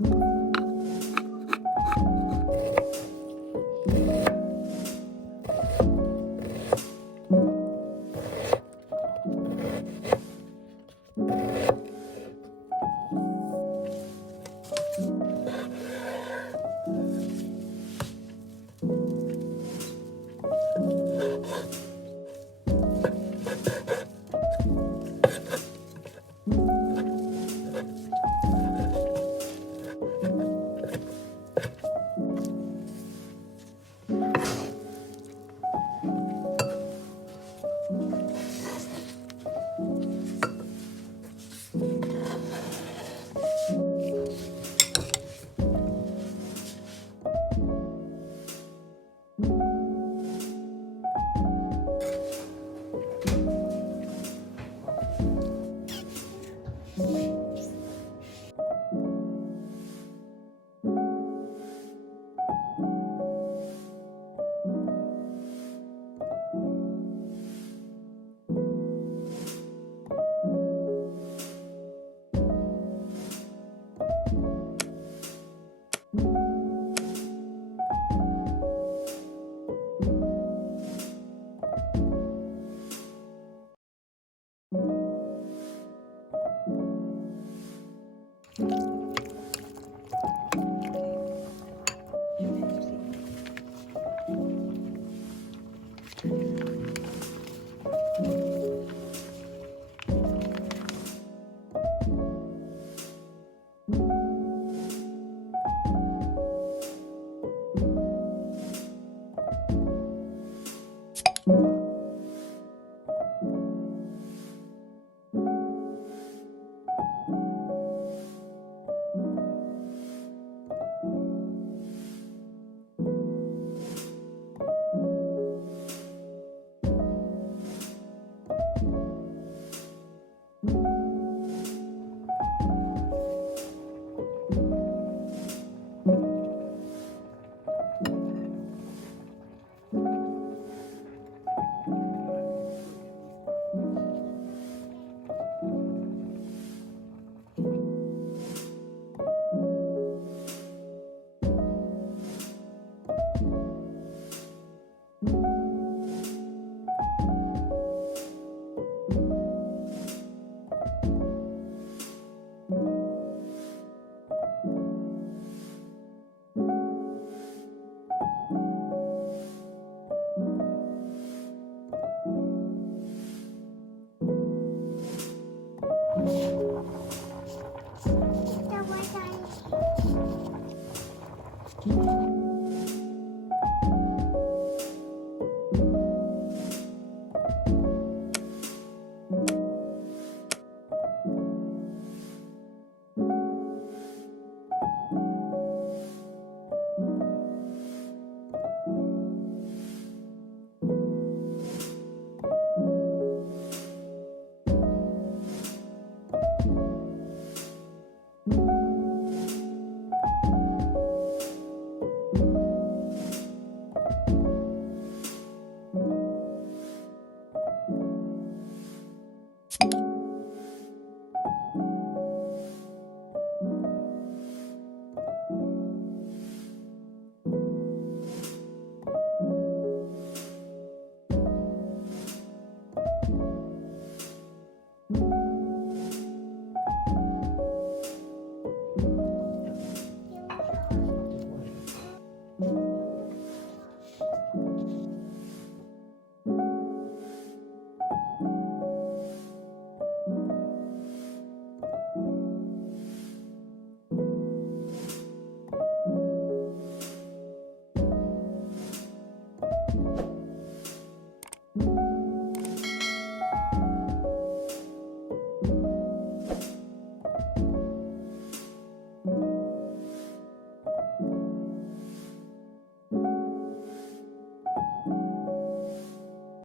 จะ